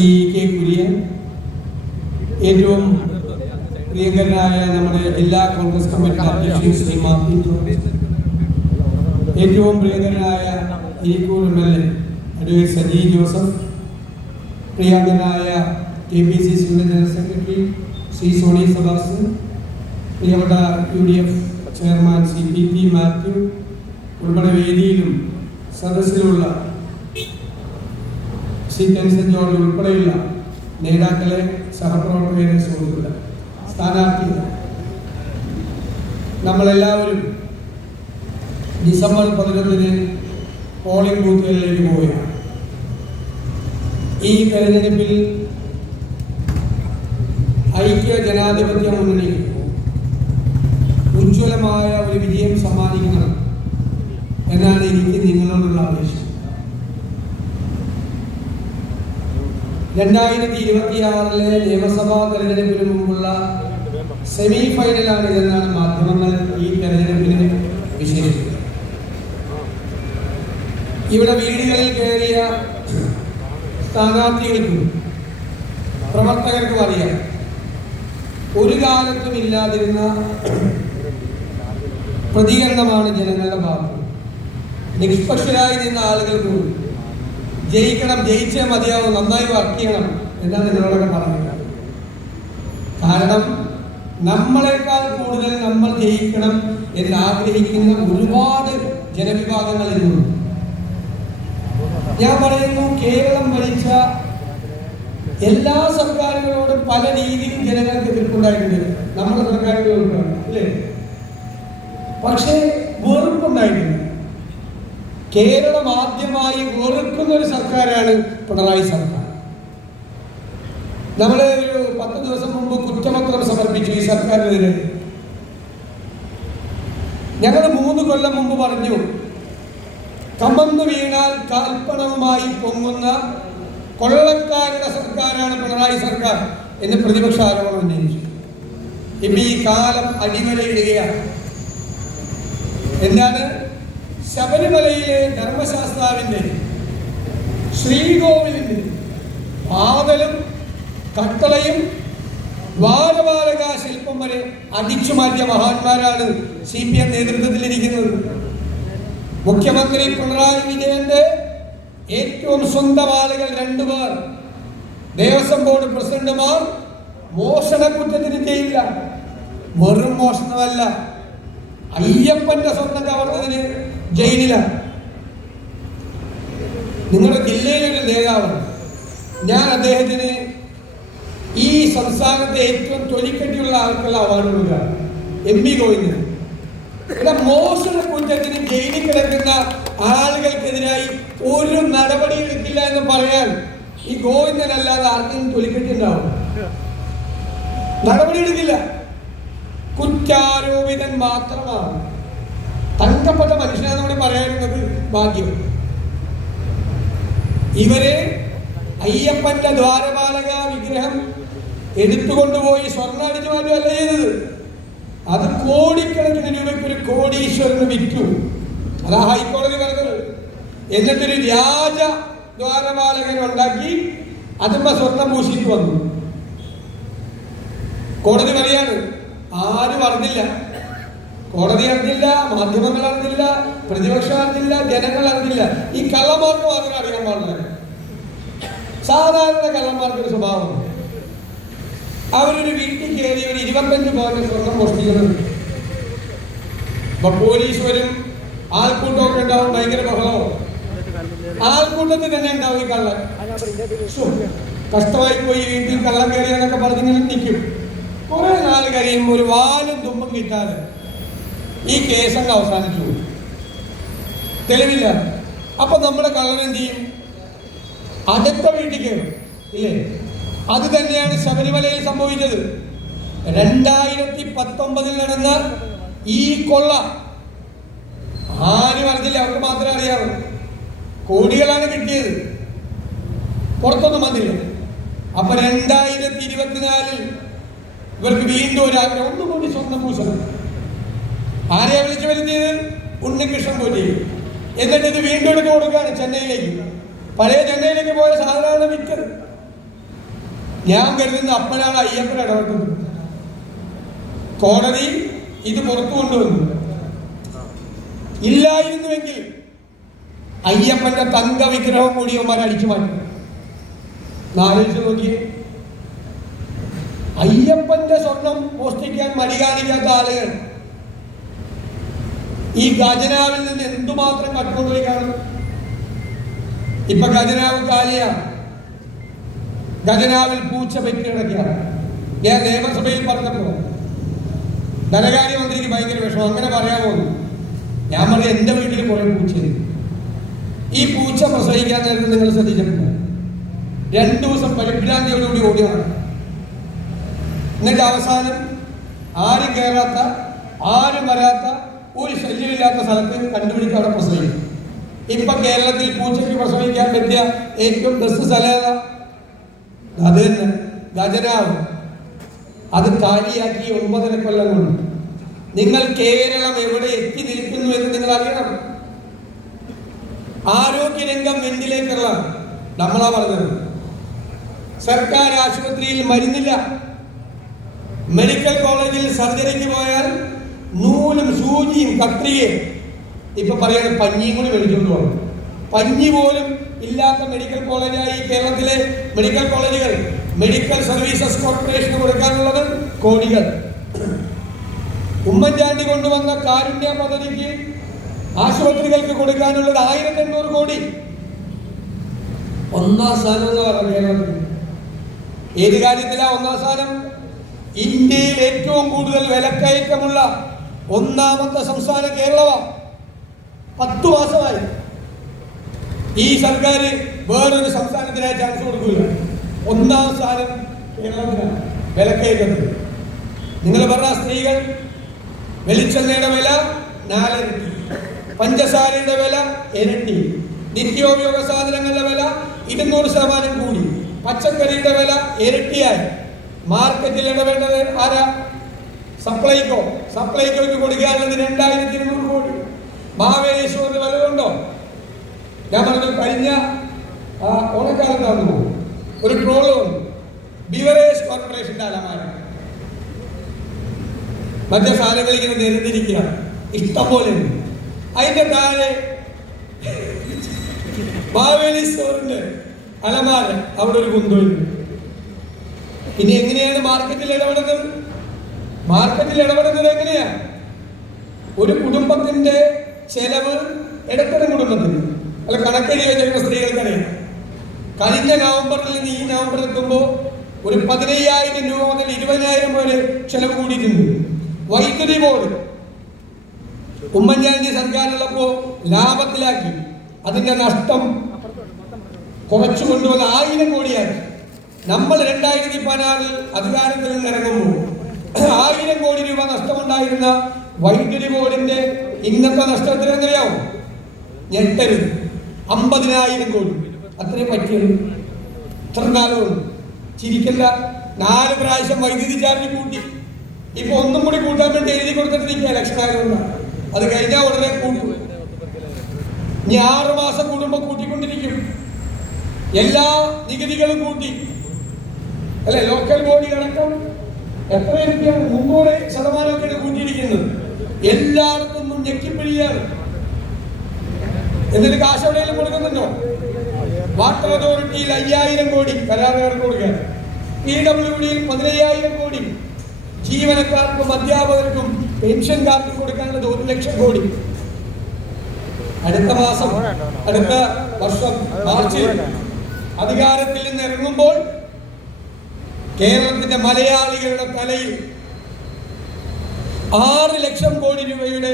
Shri K Kurian ഏറ്റവും പ്രിയങ്കരനായ നമ്മുടെ ജില്ലാ കോൺഗ്രസ് കമ്മിറ്റി അധ്യക്ഷൻ ശ്രീ മാർട്ടിൻ ഏറ്റവും പ്രിയങ്കരനായ Irikkur M. L. A. Advocate Saji Joseph പ്രിയങ്കരനായ കെ പി സി സിയുടെ general secretary Shri Sony Sebastian പ്രിയപ്പെട്ട U D F chairman C P P Mathew ഉൾപ്പെടെ വേദിയിലും സദസ്സിലുള്ള ശ്രീ ടെൻസൻ ജോർജ് ഉൾപ്പെടെയുള്ള നേതാക്കളെ സഹപ്രവർത്തകരെ സുഹൃത്തുക്കളെ സ്ഥാനാർത്ഥി നമ്മളെല്ലാവരും ഡിസംബർ പതിനൊന്നിന് പോളിംഗ് ബൂത്തുകളിലേക്ക് പോവുകയാണ്. ഈ തെരഞ്ഞെടുപ്പിൽ ഐക്യ ജനാധിപത്യ മുന്നണി ഉജ്ജ്വലമായ ഒരു വിജയം സമ്മാനിക്കണം എന്നാണ് എനിക്ക് നിങ്ങളോടുള്ള ആവേശം. രണ്ടായിരത്തി ഇരുപത്തിയാറിലെ നിയമസഭാ തെരഞ്ഞെടുപ്പിന് മുമ്പുള്ള സെമി ഫൈനലാണ് ഇതെന്നാണ് മാധ്യമങ്ങൾ ഈ തെരഞ്ഞെടുപ്പിനെ വിശേഷിപ്പിക്കുന്നത്. ഇവിടെ വീടുകളിൽ കയറിയ സ്ഥാനാർത്ഥികൾക്കും പ്രവർത്തകർക്കും അറിയാം. ഒരു കാലത്തും ഇല്ലാതിരുന്ന പ്രതികരണമാണ് ജനങ്ങളുടെ ഭാഗത്ത് നിഷ്പക്ഷരായി നിന്ന ആളുകൾക്ക് ജയിക്കണം ജയിച്ചേ മതിയാവും നന്നായി വർക്ക് ചെയ്യണം എന്നാണ് നിങ്ങളോടൊക്കെ പറയുന്നത്. കാരണം നമ്മളെക്കാൾ കൂടുതൽ നമ്മൾ ജയിക്കണം എന്ന് ആഗ്രഹിക്കുന്ന ഒരുപാട് ജനവിഭാഗങ്ങൾ ഇന്നുണ്ട് ഞാൻ പറയുന്നു കേരളം ഭരിച്ച എല്ലാ സർക്കാരുകളോടും പല രീതിയിലും ജനങ്ങൾക്ക് എതിർപ്പുണ്ടായിട്ടുണ്ട്. നമ്മുടെ സർക്കാരുകളോടാണ് അല്ലേ? പക്ഷേ വെറുപ്പുണ്ടായിട്ടില്ല. കേരളം ആദ്യമായി വെറുക്കുന്ന ഒരു സർക്കാരാണ് പിണറായി സർക്കാർ. നമ്മൾ ഒരു പത്ത് ദിവസം മുമ്പ് കുറ്റപത്രം സമർപ്പിച്ചു ഈ സർക്കാരിനെതിരെ. ഞങ്ങൾ മൂന്ന് കൊല്ലം മുമ്പ് പറഞ്ഞു കമന്നു വീണാൽ കാൽപ്പണവുമായി പൊങ്ങുന്ന കൊള്ളക്കാരുടെ സർക്കാരാണ് പിണറായി സർക്കാർ എന്ന് പ്രതിപക്ഷ ആരോപണം ഉന്നയിച്ചു. ഇപ്പൊ ഈ കാലം അടിമലയിടുകയാണ് എന്താണ്? ശബരിമലയിലെ ധർമ്മശാസ്താവിന്റെ ശ്രീകോവിലിന്റെ വാതലും കട്ടളയും ബാലബാലക ശില്പം വരെ അടിച്ചു മാറ്റിയ മഹാന്മാരാണ് സി പി എം നേതൃത്വത്തിലിരിക്കുന്നത്. മുഖ്യമന്ത്രി പിണറായി വിജയന്റെ ഏറ്റവും സ്വന്തം ആളുകൾ രണ്ടുപേർ ദേവസ്വം ബോർഡ് പ്രസിഡന്റുമാർ മോഷണ കുറ്റത്തിന് ചെയ്യില്ല വെറും മോഷണമല്ല. അയ്യപ്പന്റെ സ്വന്തം കവർന്നതിന് ജയിലിലാണ് നിങ്ങളുടെ ജില്ലയിലൊരു നേതാവാണ് ഞാൻ അദ്ദേഹത്തിന് ഈ സംസ്ഥാനത്തെ ഏറ്റവും തൊലിക്കെട്ടിയുള്ള ആൾക്കുള്ള അവാർഡ് കൊടുക്കുക. എം പി ഗോവിന്ദൻ മോശം കുറ്റത്തിന് ജയിലിൽ കിടക്കുന്ന ആളുകൾക്കെതിരായി ഒരു നടപടി എടുക്കില്ല എന്ന് പറയാൻ ഈ ഗോവിന്ദൻ അല്ലാതെ ആർക്കും തൊലിക്കെട്ടുണ്ടാവും നടപടി എടുക്കില്ല. കുറ്റാരോപിതൻ മാത്രമാണ്. തങ്കപ്പെട്ട മനുഷ്യനാണ് നമ്മൾ പറയാനുള്ളത് ഭാഗ്യം. ഇവരെ അയ്യപ്പന്റെ ദ്വാരപാലക വിഗ്രഹം എടുത്തുകൊണ്ടുപോയി സ്വർണ അടിച്ചു മാറ്റുകയല്ല ചെയ്തത്. അത് കോടിക്കണക്കിന് രൂപയ്ക്ക് ഒരു കോടീശ്വരന് വിറ്റു. അതാ ഹൈക്കോടതി പറഞ്ഞത്. എന്നിട്ടൊരു വ്യാജ ദ്വാരപാലകൻ ഉണ്ടാക്കി അതുമ്പോ സ്വർണം പൂശിച്ചു വന്നു. കോടതി പറയാണ് ആരും അറിഞ്ഞില്ല. കോടതി അറിഞ്ഞില്ല മാധ്യമങ്ങൾ അറിഞ്ഞില്ല പ്രതിപക്ഷം അറിഞ്ഞില്ല ജനങ്ങൾ അറിഞ്ഞില്ല. ഈ കള്ളന്മാർക്ക് മാത്രം അറിയാൻ പാടില്ല സാധാരണ കള്ളന്മാർക്ക് ഒരു സ്വഭാവം അവരൊരു വീട്ടിൽ കയറി ഒരു ഇരുപത്തഞ്ച് പവന്റെ സ്വർണം മോഷ്ടിക്കുന്നുണ്ട്. അപ്പൊ പോലീസ് വരും. ആൾക്കൂട്ടമൊക്കെ ഉണ്ടാവും ഭയങ്കര ബഹളവും. ആൾക്കൂട്ടത്തിൽ തന്നെ ഉണ്ടാവും ഈ കള്ളൻ. കഷ്ടമായി പോയി വീട്ടിൽ കള്ളം കയറിയാന്നൊക്കെ പറഞ്ഞിങ്ങനെ നിൽക്കും. കുറെ നാൾ കഴിയുമ്പോൾ ഒരു വാലും തുമ്പും കിട്ടാതെ ഈ കേസങ്ങ് അവസാനിച്ചു പോകും. തെളിവില്ല. അപ്പൊ നമ്മുടെ കള്ളൻ എന്ത് ചെയ്യും? അടുത്ത വീട്ടിൽ കയറും. ഇല്ലേ? അത് തന്നെയാണ് ശബരിമലയിൽ സംഭവിച്ചത്. രണ്ടായിരത്തി പത്തൊമ്പതിൽ നടന്ന ഈ കൊള്ള ആരും അറിഞ്ഞില്ല. അവർക്ക് മാത്രമേ അറിയാവൂ. കോടികളാണ് കിട്ടിയത്. പുറത്തൊന്നും വന്നില്ല. അപ്പൊ രണ്ടായിരത്തി ഇരുപത്തിനാലിൽ ഇവർക്ക് വീണ്ടും ഒരു ആഗ്രഹം. ഒന്നുകൂടി സ്വന്തം പൂശണം. ആരെയാ വിളിച്ചു വരുത്തിയത്? ഉണ്ണികൃഷ്ണൻ പോറ്റി. എന്നിട്ട് ഇത് വീണ്ടും എടുത്ത് കൊടുക്കുകയാണ് ചെന്നൈയിലേക്ക്. പഴയ ചെന്നൈയിലേക്ക് പോയ സാധനമാണ് വിറ്റത് ഞാൻ കരുതുന്ന അപ്പനാണ് അയ്യപ്പൻ ഇടപെട്ടത്. കോടതി ഇത് പുറത്തു കൊണ്ടുവന്നു. ഇല്ലായിരുന്നുവെങ്കിൽ അയ്യപ്പന്റെ തങ്ക വിഗ്രഹം കൂടി അവന്മാർ അടിച്ചു മാറ്റി. നോക്കിയേ. അയ്യപ്പന്റെ സ്വർണം മോഷ്ടിക്കാൻ മടി കാണിക്കാത്ത ആളുകൾ. ഈ ഖജനാവിൽ നിന്ന് എന്തുമാത്രം കട്ടുകൊണ്ടുപോയി കാണും ഇപ്പൊ ഖജനാവ് കാലിയാണ്. ഖജനാവിൽ പൂച്ച പറ്റി കിടക്കുകയാണ്. ഞാൻ നിയമസഭയിൽ പറഞ്ഞപ്പോ ധനകാര്യമന്ത്രിക്ക് ഭയങ്കര വിഷമം. അങ്ങനെ പറയാമോ ഞാൻ പറഞ്ഞു എന്റെ വീട്ടിൽ കുറെ പൂച്ചയുണ്ട്. ഈ പൂച്ച പ്രസവിക്കാൻ നേരത്തെ നിങ്ങൾ ശ്രദ്ധിച്ചിട്ടുണ്ട്? രണ്ടു ദിവസം പരിഭ്രാന്തിയോടുകൂടി ഓടിയാണ് എന്നിട്ട് അവസാനം ആരും കയറാത്ത ആരും വരാത്ത ഒരു ശല്യമില്ലാത്ത സ്ഥലത്ത് കണ്ടുപിടിക്കുക അവിടെ പ്രസവിക്കും ഇപ്പൊ കേരളത്തിൽ പൂച്ചയ്ക്ക് പ്രസവിക്കാൻ പറ്റിയ ഏറ്റവും ബെസ്റ്റ് സ്ഥലം അത് തന്നെ ഗജരാവ് അത് കാലിയാക്കി ഒമ്പതര കൊല്ലം കൊണ്ട്. നിങ്ങൾ കേരളം എവിടെ എത്തി നിൽക്കുന്നു എന്ന് നിങ്ങൾ അറിയണം. ആരോഗ്യരംഗം വെന്റിലേറ്ററുള്ള നമ്മളാ പറഞ്ഞത്. സർക്കാർ ആശുപത്രിയിൽ മരുന്നില്ല. മെഡിക്കൽ കോളേജിൽ സർജറിക്ക് പോയാൽ നൂലും സൂചിയും കത്രികയും. ഇപ്പൊ പറയുന്നത് പഞ്ഞിയും കൂടി മേടിച്ചുകൊണ്ട് പോകണം പഞ്ഞി പോലും ഇല്ലാത്ത മെഡിക്കൽ കോളേജായി കേരളത്തിലെ മെഡിക്കൽ കോളേജുകൾ മെഡിക്കൽ സർവീസസ് കോർപ്പറേഷന് കൊടുക്കാനുള്ളത് കോടികൾ. ഉമ്മൻചാണ്ടി കൊണ്ടുവന്ന കാരുണ്യ പദ്ധതിക്ക് ആശുപത്രികൾക്ക് കൊടുക്കാനുള്ളത് ആയിരത്തി എണ്ണൂറ് കോടി. ഒന്നാം സ്ഥാനം കേരളത്തിൽ. ഏത് കാര്യത്തിലാ ഒന്നാം സ്ഥാനം? ഇന്ത്യയിൽ ഏറ്റവും കൂടുതൽ വിലക്കയറ്റമുള്ള ഒന്നാമത്തെ സംസ്ഥാനം കേരളമാണ് പത്തു മാസമായി. ഈ സർക്കാർ വേറൊരു സംസ്ഥാനത്തിനായി ചാൻസ് കൊടുക്കില്ല ഒന്നാം സ്ഥാനം കേരളത്തിനാണ്. വിലക്കയറ്റത്തിൽ നിങ്ങൾ പറഞ്ഞ സ്ത്രീകൾ വെളിച്ചെണ്ണയുടെ വില നാലരട്ടി. പഞ്ചസാരയുടെ വില ഇരട്ടി. നിത്യോപയോഗ സാധനങ്ങളുടെ വില ഇരുന്നൂറ് ശതമാനം കൂടി. പച്ചക്കറിയുടെ വില ഇരട്ടിയായി. മാർക്കറ്റിൽ ഇടപെടേണ്ടത് ആരാ? സപ്ലൈകോ. സപ്ലൈകോയ്ക്ക് കൊടുക്കാനുള്ളത് രണ്ടായിരത്തി ഇരുന്നൂറ് കോടി. മാവേലീശ്വറിന് വലുതുണ്ടോ ഞാൻ പറഞ്ഞു കഴിഞ്ഞ ആ, പോകും. ഒരു ട്രോൾ വന്നു. ബിവറേജ് കോർപ്പറേഷന്റെ അലമാര മറ്റേ സാധനങ്ങൾ ഇങ്ങനെ നിരന്നിരിക്കുക ഇഷ്ടം പോലെ അതിന്റെ താഴെ മാവേലി സ്റ്റോറിന്റെ അലമാര അവിടെ ഒരു കുന്തമുണ്ട് ഇനി എങ്ങനെയാണ് മാർക്കറ്റിൽ ഇടപെടുന്നത്? മാർക്കറ്റിൽ ഇടപെടുന്നത് എങ്ങനെയാ? ഒരു കുടുംബത്തിന്റെ ചെലവ് ഇടത്തരം കുടുംബത്തിന്. അല്ല കണക്കെഴുതി വെച്ചിരിക്കുന്ന സ്ത്രീകൾക്കറിയാം. കഴിഞ്ഞ നവംബറിൽ നിന്ന് ഈ നവംബർ എത്തുമ്പോൾ ഒരു പതിനയ്യായിരം രൂപ മുതൽ ഇരുപതിനായിരം വരെ ചെലവ് കൂടിയിട്ടുണ്ട്. വൈദ്യുതി ബോർഡ് ഉമ്മൻചാണ്ടി സർക്കാരുള്ളപ്പോ ലാഭത്തിലാക്കി. അതിന്റെ നഷ്ടം കുറച്ചു കൊണ്ടുവന്ന് ആയിരം കോടിയാക്കി. നമ്മൾ രണ്ടായിരത്തി പതിനാറിൽ അധികാരത്തിൽ നിന്ന് ഇറങ്ങുമ്പോൾ ആയിരം കോടി രൂപ നഷ്ടമുണ്ടായിരുന്ന വൈദ്യുതി ബോർഡിന്റെ ഇന്നത്തെ നഷ്ടത്തിന് എങ്ങനെയാവും? ഞെട്ടരുത്. അമ്പതിനായിരം കോടി. അത്രയും പറ്റിയത് ഇത്ര കാലമുണ്ട് ചിരിക്കല്ല. നാല് പ്രാവശ്യം വൈദ്യുതി ചാർജ് കൂട്ടി. ഇപ്പൊ ഒന്നും കൂടി കൂട്ടാൻ വേണ്ടി എഴുതി കൊടുത്തിട്ടിരിക്കുക ഇലക്ഷൻ അത് കഴിഞ്ഞാൽ ഉടനെ കൂട്ടും. ഇനി ആറ് മാസം കൂടുമ്പോൾ കൂട്ടിക്കൊണ്ടിരിക്കും. എല്ലാ നികുതികളും കൂട്ടി. അല്ലെ? ലോക്കൽ ബോഡി അടക്കം എത്ര രൂപയാണ് മുന്നൂറ് ശതമാനമൊക്കെയാണ് കൂട്ടിയിരിക്കുന്നത്? എല്ലായിടത്തും ഞെക്കിപ്പിഴിയാണ്. എന്നിട്ട് കാശ് എവിടെയെങ്കിലും കൊടുക്കുന്നുണ്ടോ? വാട്ടർ അതോറിറ്റിയിൽ അയ്യായിരം കോടി കരാറുകാർക്ക് കൊടുക്കാൻ പി ഡബ്ല്യു ഡിയിൽ പതിനയ്യായിരം കോടി. ജീവനക്കാർക്കും അധ്യാപകർക്കും പെൻഷൻകാർക്കും കൊടുക്കാനുള്ളത് ഒരു ലക്ഷം കോടി. അടുത്ത മാസം അടുത്ത വർഷം മാർച്ചിൽ അധികാരത്തിൽ നിന്ന് ഇറങ്ങുമ്പോൾ കേരളത്തിന്റെ മലയാളികളുടെ തലയിൽ ആറ് ലക്ഷം കോടി രൂപയുടെ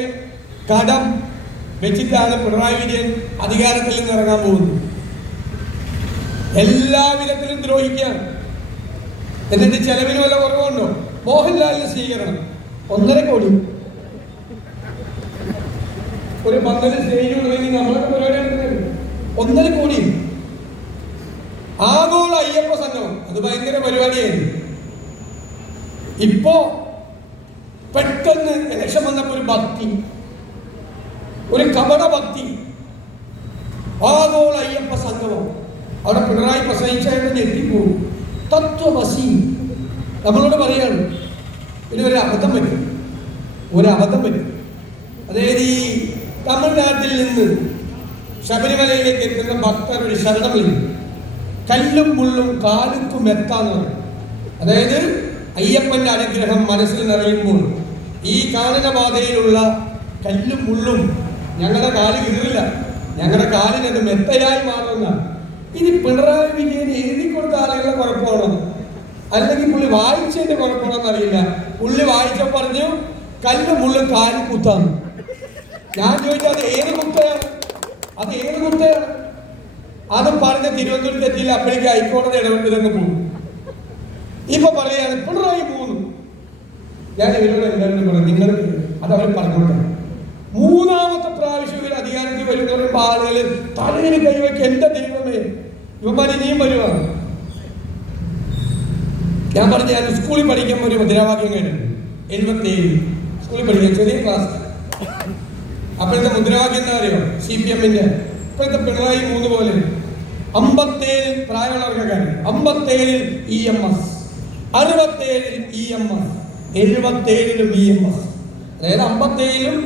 കടം വെച്ചിട്ടാണ് പിണറായി വിജയൻ അധികാരത്തിൽ നിന്ന് ഇറങ്ങാൻ പോകുന്നത്. എല്ലാവിധത്തിലും ദ്രോഹിക്കുകയാണ്. എന്നിട്ട് ചെലവിന് വല്ല കുറവുണ്ടോ? മോഹൻലാലിന് സ്വീകരണം. ഒന്നര കോടി. ഒരു പന്തൽ സ്റ്റേജ് തുടങ്ങി നമ്മളൊക്കെ ഒന്നര കോടി. ആഗോള അയ്യപ്പ സംഗമം. അത് ഭയങ്കര പരിപാടിയായിരുന്നു. ഇപ്പോ പെട്ടെന്ന് ലക്ഷം വന്നപ്പോ ഒരു ഭക്തി. ഒരു കപട ഭക്തി. ആഗോള അയ്യപ്പ സംഗമം. അവിടെ പിണറായി പ്രസംഗിച്ചായിട്ട് ഞെട്ടിപ്പോവും തത്വമസി. നമ്മളോട് പറയാണ് പിന്നെ ഒരു അബദ്ധം പറ്റും. ഒരു അബദ്ധം പറ്റും. അതായത് ഈ തമിഴ്നാട്ടിൽ നിന്ന് ശബരിമലയിലേക്ക് എത്തുന്ന ഭക്തർ ഒരു ശരണം വിളിക്കും കല്ലും മുള്ളും കാലുക്കും എത്താന്ന് പറയും. അതായത് അയ്യപ്പന്റെ അനുഗ്രഹം മനസ്സിൽ നിറയുമ്പോൾ ഈ കാണുന്ന പാതയിലുള്ള കല്ലും മുള്ളും ഞങ്ങളുടെ കാൽ കീറില്ല ഞങ്ങളുടെ കാലിനത് മെത്തയായി മാറുന്ന ഇനി പിണറായി വിജയൻ എഴുതി കൊടുത്ത ആളുകളുടെ കുഴപ്പമാണോ? അല്ലെങ്കിൽ പുള്ളി വായിച്ചതിന്റെ കുഴപ്പമാണോ അറിയില്ല. പുള്ളി വായിച്ച പറഞ്ഞു കല്ല് മുള്ളും കാലി കുത്താന്ന്. ഞാൻ ചോദിച്ചത് ഏത് കുത്തയാണ്? അത് ഏത് കുത്തയാണ്? അത് പറഞ്ഞ തിരുവനന്തപുരത്ത് എത്തിയില്ല. അപ്പോഴേക്ക് ഹൈക്കോടതി ഇടപെട്ട് തന്നെ പോകും ഇപ്പൊ പറയാണ് പിണറായി പോകുന്നു ഞാൻ ഇവരോട് എല്ലാവരും പറഞ്ഞു നിങ്ങൾ അത് അവർ പറഞ്ഞോട്ടെ. മൂന്നാമത്തെ പ്രാവശ്യം ഇവർ അധികാരത്തിൽ വരുന്നവരും ആളുകളിൽ തലയിൽ കൈവയ്ക്ക്. എന്റെ ദൈവമേ ഇവന്മാർ ഇനിയും വരുവാണ് ഞാൻ പറഞ്ഞു ഞാൻ സ്കൂളിൽ പഠിക്കാൻ ഒരു മുദ്രാവാക്യം കഴിഞ്ഞു എഴുപത്തേഴ്. സ്കൂളിൽ പഠിക്കാൻ ചെറിയ ക്ലാസ് അപ്പോഴത്തെ മുദ്രാവാക്യം എന്താ അറിയോ? സി പി എമ്മിന്റെ ഇപ്പോഴത്തെ പിണറായി മൂന്ന് പോലെ. അമ്പത്തേഴിൽ പ്രായമുള്ളവർക്ക് അമ്പത്തേഴിൽ ഇ എം എസ് അറുപത്തേഴിൽ ഇ എം എസ് എഴുപത്തേഴിലും ഇ എം എസ് അതായത് അമ്പത്തേഴിലും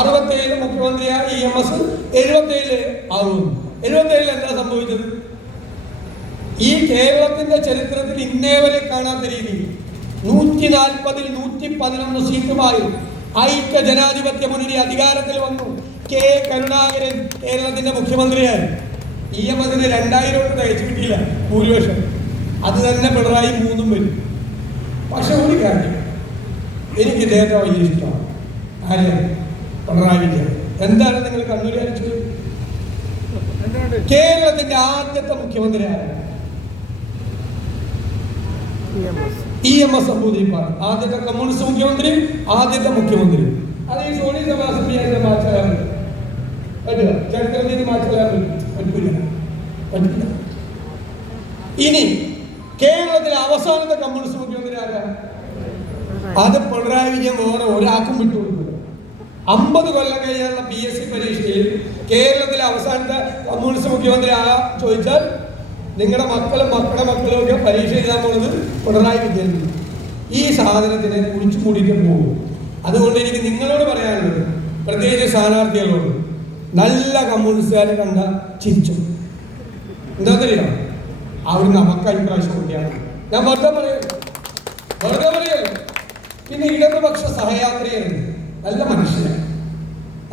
അറുപത്തേഴിലും മുഖ്യമന്ത്രിയായ ഇ എം എസ് എഴുപത്തേഴിൽ ആകുന്നു എഴുപത്തേഴിൽ എന്താ സംഭവിച്ചത്? ഈ കേരളത്തിന്റെ ചരിത്രത്തിൽ ഇന്നേവരെ കാണാത്ത രീതി. നൂറ്റി നാൽപ്പതിൽ നൂറ്റി പതിനൊന്ന് സീറ്റുമായി ഐക്യ ജനാധിപത്യ മുന്നണി അധികാരത്തിൽ വന്നു. കെ കരുണാകരൻ കേരളത്തിന്റെ മുഖ്യമന്ത്രിയായി. ഇ എം എസിന് രണ്ടായിരം കൊണ്ട് തയ്ച്ചു കിട്ടിയില്ല ഭൂരിപക്ഷം. അത് തന്നെ പിണറായി മൂന്നും വരും. പക്ഷെ ഒരു കാര്യം എനിക്ക് ഇദ്ദേഹത്തെ വലിയ ഇഷ്ടമാണ്. ആര്യ പിണറായി വിജയൻ എന്താണ് നിങ്ങൾ കണ്ണൂർ അടിച്ചത് കേരളത്തിന്റെ ആദ്യത്തെ മുഖ്യമന്ത്രി ഇ എം എസ്. നമ്പൂതിരിപ്പാട് ആദ്യത്തെ കമ്മ്യൂണിസ്റ്റ് മുഖ്യമന്ത്രി ആദ്യത്തെ മുഖ്യമന്ത്രി അത് ഈ സോണി സമാസമിയായിട്ട് മാറ്റാൻ പറ്റുക ചരിത്രത്തിൽ മാറ്റിത്തരാൻ പറ്റില്ല പറ്റില്ല ഇനി കേരളത്തിലെ അവസാനത്തെ കമ്മ്യൂണിസ്റ്റ് മുഖ്യമന്ത്രി ആരാണ് അത് പിണറായി വിജയൻ വേറെ ഒരാൾക്കും വിട്ടുകൊടുക്കില്ല അമ്പത് കൊല്ലം കഴിഞ്ഞുള്ള പി എസ് സി പരീക്ഷയിൽ കേരളത്തിലെ അവസാനത്തെ കമ്മ്യൂണിസ്റ്റ് മുഖ്യമന്ത്രി ആ ചോദിച്ചാൽ നിങ്ങളുടെ മക്കളും മക്കളുടെ മക്കളും ഒക്കെ പരീക്ഷ എഴുതാൻ പോകുന്നത് പിണറായി വിജയൻ. ഈ സാധനത്തിനെ കുഴിച്ചു മൂടിക്കാൻ പോകും അതുകൊണ്ട് എനിക്ക് നിങ്ങളോട് പറയാനുള്ളത് പ്രത്യേകിച്ച് സ്ഥാനാർത്ഥികളോട് നല്ല കമ്മ്യൂണിസ്റ്റുകാരെ കണ്ട ചിരിച്ചു. എന്താണെന്നറിയാം അവർ നമുക്ക് അഭിപ്രായം കൂടിയാണ് ഞാൻ വെറുതെ പറയൂ. വെറുതെ പറയൂ. പിന്നെ ഇടതുപക്ഷ സഹയാത്രികരുണ്ട് നല്ല മനുഷ്യരാണ്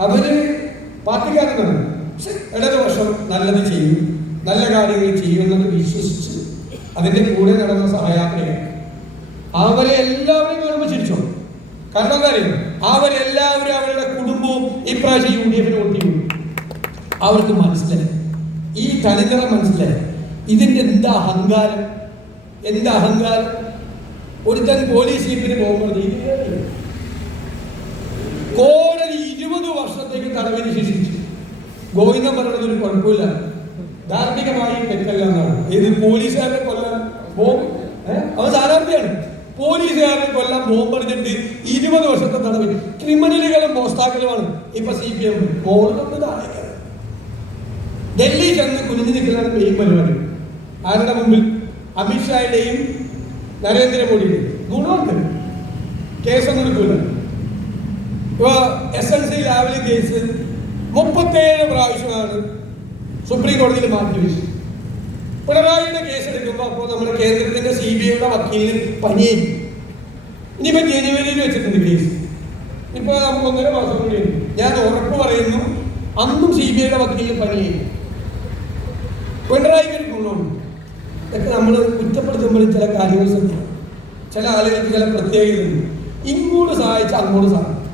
അവർ പാർട്ടിക്കാരനാണ്. പക്ഷെ ഇടതുപക്ഷം നല്ലത് ചെയ്യും. നല്ല കാര്യങ്ങൾ ചെയ്യുമെന്നത് വിശ്വസിച്ച് അതിന്റെ കൂടെ നടന്ന സഹയാത്രികർ അവരെ എല്ലാവരും കാണുമ്പോൾ ചിരിച്ചോ? കാരണം എന്താ അറിയോ? അവരെല്ലാവരും അവരുടെ കുടുംബവും ഇപ്രാവശ്യം യു ഡി എഫിന് വോട്ട് അവർക്ക് മനസ്സിലായി. ഈ തനിനിറം മനസ്സിലായി. ഇതിന്റെ എന്താ അഹങ്കാരം? എന്താ അഹങ്കാരം? ഒരുത്തൻ പോലീസ് ജീപ്പിന് പോകുമ്പോൾ കോടതി ഇരുപത് വർഷത്തേക്ക് തടവിന് ശിക്ഷിച്ചു. ഗോവിന്ദൻ പറയുന്നത് ഒരു കുഴപ്പമില്ല. ധാർമ്മികമായി തെറ്റല്ല എന്നാണ്. ഏത് പോലീസുകാരെ കൊല്ലാൻ ബോംബ്? അവൻ സ്ഥാനാർത്ഥിയാണ്. പോലീസുകാരെ കൊല്ലാൻ ബോംബെടുത്തിട്ട് ഇരുപത് വർഷത്തെ തടവിൽ ക്രിമിനലുകളും മോഷ്ടാക്കളുമാണ്. ഇപ്പൊ സി പി എം താഴെ ഡൽഹി ചെന്ന് കുനിഞ്ഞു നിൽക്കുന്നതാണ് മെയിൻ പരിപാടി. ആരുടെ മുമ്പിൽ? അമിത്ഷായുടെയും നരേന്ദ്രമോദിയുടെയും ഗുണമുണ്ട്. കേസൊന്നും എടുക്കില്ല ഇപ്പോൾ എസ് എൽ സി രാവിലെ കേസ് മുപ്പത്തേഴ് പ്രാവശ്യമാണ് സുപ്രീം കോടതിയിൽ മാറ്റി വെച്ചത്. പിണറായിയുടെ കേസ് എടുക്കുമ്പോൾ അപ്പോൾ നമ്മുടെ കേന്ദ്രത്തിന്റെ സി ബി ഐയുടെ വക്കീലിന് പനിയായി ഇനിയിപ്പോ ജനുവരിയിൽ വെച്ചിട്ടുണ്ട് കേസ്. ഇപ്പൊ നമുക്ക് ഒന്നര മാസം കൂടി. ഞാൻ ഉറപ്പ് പറയുന്നു അന്നും സി ബി ഐയുടെ വക്കീലിന് പനിയായി. ഗുണമുണ്ട് ഇതൊക്കെ നമ്മൾ കുറ്റപ്പെടുത്തുമ്പോൾ ചില കാര്യങ്ങൾ ശ്രദ്ധിക്കണം. ചില ആളുകൾക്ക് ചില പ്രത്യേകതയുണ്ട്. ഇങ്ങോട്ട് സഹായിച്ച് അങ്ങോട്ട് സഹായിക്കും.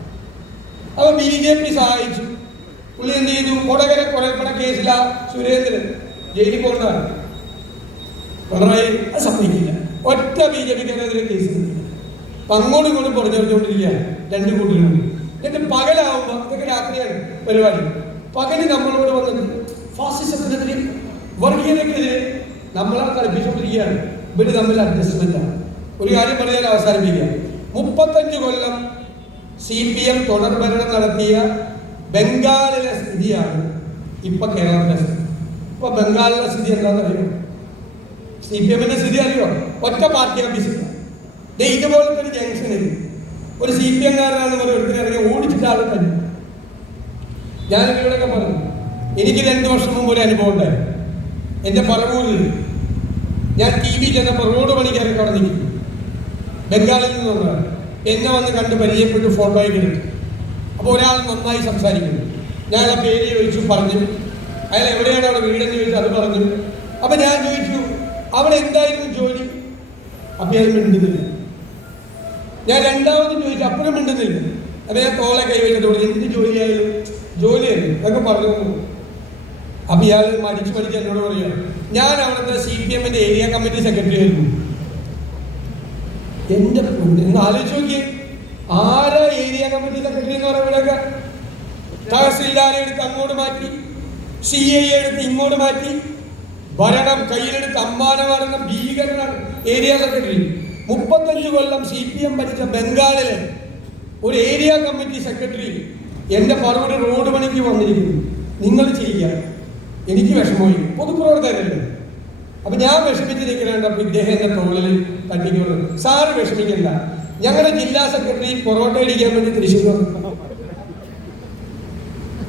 അപ്പൊ ബി ജെ പി സഹായിച്ചു. പുള്ളി എന്ത് ചെയ്തു? കൊടകര കൊലപ്പണ കേസില സുരേന്ദ്രൻ ജയിലിൽ പോകേണ്ടതാണ്. പിണറായി അത് സമ്മതിക്കില്ല. ഒറ്റ ബി ജെ പിക്കെതിരെ കേസ്. അപ്പൊ അങ്ങോട്ടും ഇങ്ങോട്ടും പറഞ്ഞുകൊണ്ടിരിക്കുക രണ്ട് കൂട്ടരും. എന്നിട്ട് പകലാവുമ്പോ ഇതൊക്കെ രാത്രിയാണ് പരിപാടി. പകൽ നമ്മളോട് വന്നത് ഫാസിസത്തിനെതിരെ വർഗീയതക്കെതിരെ നമ്മളെ കളിപ്പിച്ചുകൊണ്ടിരിക്കുകയാണ്. ഇവർ തമ്മിൽ അഡ്ജസ്റ്റ്മെന്റ് ആണ്. ഒരു കാര്യം പറഞ്ഞാൽ അവസാനിപ്പിക്കുക മുപ്പത്തഞ്ച് കൊല്ലം സി പി എം തുടർ ഭരണം നടത്തിയ ബംഗാളിലെ സ്ഥിതിയാണ് ഇപ്പൊ കേരളത്തിലെ സ്ഥിതി. ഇപ്പൊ ബംഗാളിലെ സ്ഥിതി എന്താണെന്ന് അറിയോ? സി പി എമ്മിന്റെ സ്ഥിതി അറിയോ? ഒറ്റ പാർട്ടി ഓഫീസില്ല ഇതുപോലത്തെ ഒരു ജംഗ്ഷനിൽ ഒരു സി പി എംകാരനാണെന്ന് പറഞ്ഞ് ഒരുത്തിന് ഇറങ്ങി തന്നെ ഞാൻ ഇവരോടൊക്കെ പറഞ്ഞു എനിക്ക് രണ്ട് വർഷം മുമ്പ് ഒരു അനുഭവം ഉണ്ടായി. എന്റെ പറവൂരിൽ ഞാൻ ടി വി ചെന്നപ്പോൾ റോഡ് പണി കയറി നിൽക്കും ബംഗാളിൽ നിന്ന് എന്നെ വന്ന് കണ്ട് പരിചയപ്പെട്ട് ഫോട്ടോയൊക്കെ എടുത്തു. അപ്പോൾ ഒരാൾ നന്നായി സംസാരിക്കുന്നു. ഞാൻ ആ പേര് ചോദിച്ചു പറഞ്ഞു. അയാൾ എവിടെയാണ് അവിടെ വീടെന്ന് ചോദിച്ചു അത് പറഞ്ഞു. അപ്പം ഞാൻ ചോദിച്ചു അവിടെ എന്തായിരുന്നു ജോലി? അപ്പം അയാൾ മിണ്ടുന്നില്ല. ഞാൻ രണ്ടാമത് ചോദിച്ചു അപ്പോഴും മിണ്ടുന്നില്ല. അപ്പം ഞാൻ തോളെ കൈവച്ചിട്ട് എന്ത് ജോലിയായാലും? ജോലിയായിരുന്നു. അതൊക്കെ പറഞ്ഞു അപ്പം ഇയാൾ മടിച്ച് മടിച്ച് എന്നോട് പറയുക ഞാൻ അവിടുത്തെ സി പി എമ്മിന്റെ ഏരിയ കമ്മിറ്റി സെക്രട്ടറി ആയിരുന്നു. എന്റെ എന്ന് ആലോചിച്ച് നോക്കിയേ ആരാ ഏരിയ കമ്മിറ്റി സെക്രട്ടറി എന്ന് പറയുമ്പോഴൊക്കെ തഹസിൽദാരെ എടുത്ത് അങ്ങോട്ട് മാറ്റി സി ഐ എടുത്ത് ഇങ്ങോട്ട് മാറ്റി ഭരണം കയ്യിലെടുത്ത് അമ്മാനമാണെന്ന ഭീകരനാണ് ഏരിയ സെക്രട്ടറി മുപ്പത്തഞ്ച് കൊല്ലം സി പി എം ഭരിച്ച ബംഗാളിലെ ഒരു ഏരിയ കമ്മിറ്റി സെക്രട്ടറി എന്റെ പറവൂർ റോഡ് പണിക്ക് വന്നിരിക്കുന്നു. നിങ്ങൾ ചെയ്യുക. എനിക്ക് വിഷമമായി പൊതുപ്രവർത്തകരല്ലേ അപ്പൊ ഞാൻ വിഷമിച്ചിരിക്കുന്നുണ്ട് അപ്പൊ ഇദ്ദേഹം എന്റെ തോളിൽ തട്ടിക്കൊണ്ട് സാറ് വിഷമിക്കണ്ട. ഞങ്ങളുടെ ജില്ലാ സെക്രട്ടറി പൊറോട്ട അടിക്കാൻ വേണ്ടി തൃശ്ശൂർ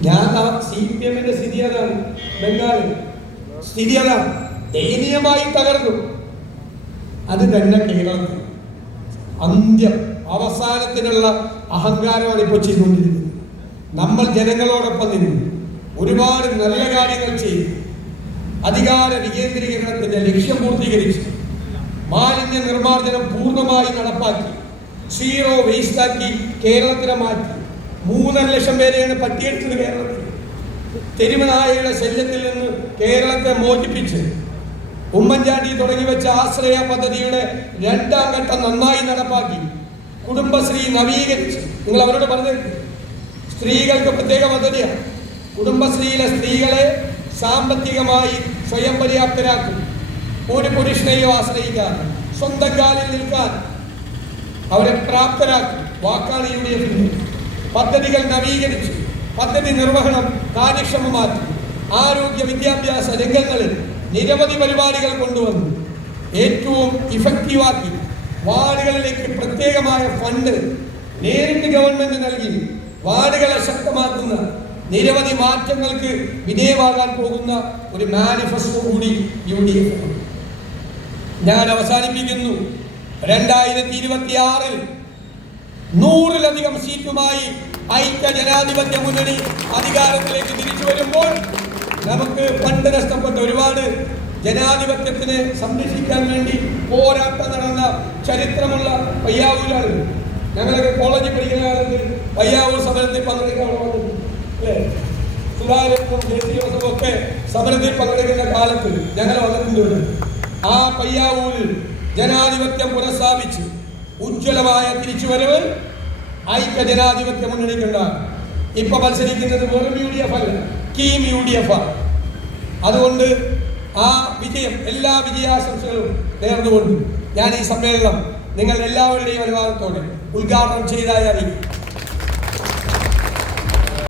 ഞാൻ സി പി എമ്മിന്റെ സ്ഥിതി അതാണ്. ബംഗാളിൽ സ്ഥിതി അതാണ്. ദയനീയമായി തകർന്നു. അത് തന്നെ കേരളത്തിൽ അന്ത്യം അവസാനത്തിനുള്ള അഹങ്കാരമാണ് ഇപ്പോൾ ചെയ്തുകൊണ്ടിരിക്കുന്നത്. നമ്മൾ ജനങ്ങളോടൊപ്പം നിന്നു. ഒരുപാട് നല്ല കാര്യങ്ങൾ ചെയ്തു. അധികാര വികേന്ദ്രീകരണത്തിന്റെ ലക്ഷ്യം പൂർത്തീകരിച്ചു. മാലിന്യ നിർമ്മാർജനം പൂർണമായി നടപ്പാക്കി. സീറോ വേസ്റ്റാക്കി കേരളത്തിനെ മാറ്റി. മൂന്നര ലക്ഷം പേരെയാണ് പട്ടിയെടുത്തത് കേരളത്തിൽ. തെരുവനായയുടെ ശല്യത്തിൽ നിന്ന് കേരളത്തെ മോചിപ്പിച്ച് ഉമ്മൻചാണ്ടി തുടങ്ങി വെച്ച ആശ്രയ പദ്ധതിയുടെ രണ്ടാം ഘട്ടം നന്നായി നടപ്പാക്കി. കുടുംബശ്രീ നവീകരിച്ച്. നിങ്ങൾ അവരോട് പറഞ്ഞു സ്ത്രീകൾക്ക് പ്രത്യേക പദ്ധതിയാണ്. കുടുംബശ്രീയിലെ സ്ത്രീകളെ സാമ്പത്തികമായി സ്വയം പര്യാപ്തരാക്കും. ഒരു പുരുഷനെയോ ആശ്രയിക്കാൻ സ്വന്തം കാലിൽ നിൽക്കാൻ അവരെ പ്രാപ്തരാക്കും. വാക്കാണ് യു ഡി എഫിന്റെ പദ്ധതികൾ നവീകരിച്ചു. പദ്ധതി നിർവഹണം കാര്യക്ഷമമാക്കി. ആരോഗ്യ വിദ്യാഭ്യാസ രംഗങ്ങളിൽ നിരവധി പരിപാടികൾ കൊണ്ടുവന്നു. ഏറ്റവും ഇഫക്റ്റീവാക്കി വാർഡുകളിലേക്ക് പ്രത്യേകമായ ഫണ്ട് നേരിട്ട് ഗവൺമെന്റ് നൽകി. വാർഡുകളെ ശക്തമാക്കുന്ന നിരവധി മാറ്റങ്ങൾക്ക് വിധേയമാകാൻ പോകുന്ന ഒരു മാനിഫെസ്റ്റോ കൂടി യു ഡി എഫ് ഞാൻ അവസാനിപ്പിക്കുന്നു. രണ്ടായിരത്തി ഇരുപത്തി ആറിൽ നൂറിലധികം സീറ്റുമായി ഐക്യ ജനാധിപത്യ മുന്നണി അധികാരത്തിലേക്ക് തിരിച്ചു വരുമ്പോൾ നമുക്ക് പണ്ട് നഷ്ടപ്പെട്ട ഒരുപാട് ജനാധിപത്യത്തിനെ സംരക്ഷിക്കാൻ വേണ്ടി പോരാട്ടം നടന്ന ചരിത്രമുള്ള പയ്യാവൂരാണ്. ഞങ്ങളൊക്കെ കോളേജിൽ പഠിക്കുന്ന കാലത്ത് പയ്യാവൂർ സമരത്തിൽ പങ്കെടുക്കാൻ അല്ലേ? സുധാകരനും ഒക്കെ സമരത്തിൽ പങ്കെടുക്കുന്ന കാലത്ത് ഞങ്ങൾ വന്നിട്ടുണ്ട്. ആ പയ്യാവൂരിൽ ജനാധിപത്യം പുനഃസ്ഥാപിച്ച് ഉജ്ജ്വലമായ തിരിച്ചുവരവ് ഐക്യ ജനാധിപത്യ മുന്നണിക്കുണ്ടാകും. ഇപ്പൊ മത്സരിക്കുന്നത് വെറും യു ഡി എഫ് അല്ല കീം യു ഡി എഫ് അതുകൊണ്ട് ആ വിജയം എല്ലാ വിജയാശംസകളും നേർന്നുകൊണ്ട് ഞാൻ ഈ സമ്മേളനം നിങ്ങൾ എല്ലാവരുടെയും അനുവാദത്തോടെ ഉദ്ഘാടനം ചെയ്തായി അറിയിക്കും